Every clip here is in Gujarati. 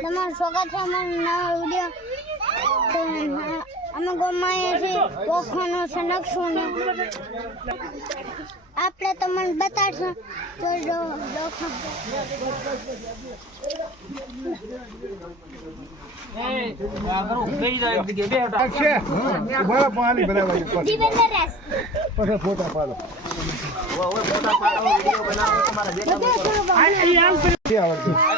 તમારો સ્વાગત છે અમારા નવા વીડિયો અમે આવ્યા છીએ પોખાનો છે નકશો ને આપણે તમને બતાડશું તો ડોખા આવડતું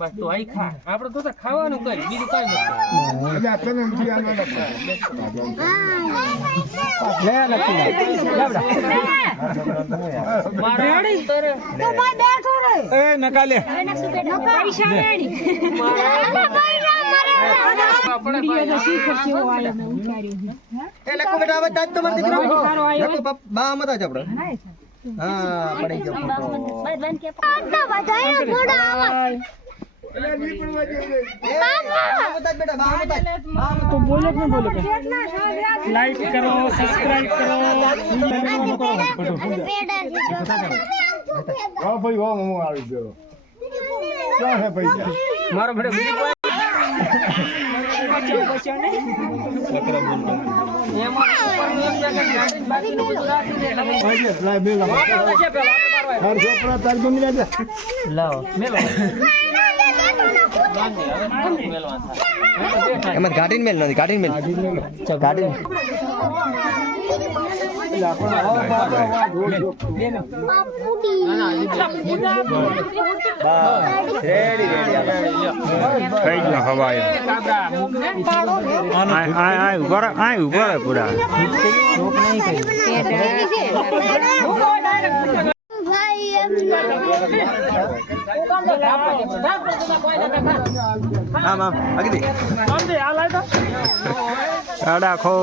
એ તો આઈ ખા આપણે તો ખાવાનું કઈ બીજું કઈ નથી એટલે આ તને નથી આનો નથી. મારા એ નકા લે આપણે એ લખો હા પડી ગયો ફોટો એટલે નહીં પડવા જેવું નહીં. બા મત જ બેટા બા મત જ બા મત લાઈક કરો સબસ્ક્રાઇબ કરો. હા ભાઈ હો હું આવી ગયો ક્યાં હે પૈસા મારો ભડે બીજું એટલે લાય બે લાવ. મેલો. એમાં ગાડીન મેલ નથી ગાડીન મેલ. ગાડીન રેડી રેડી થઈ ગયો હવાય ઊભા ઊભા પૂરા ભાઈ એમ આમ આમ આગળ આડા ખો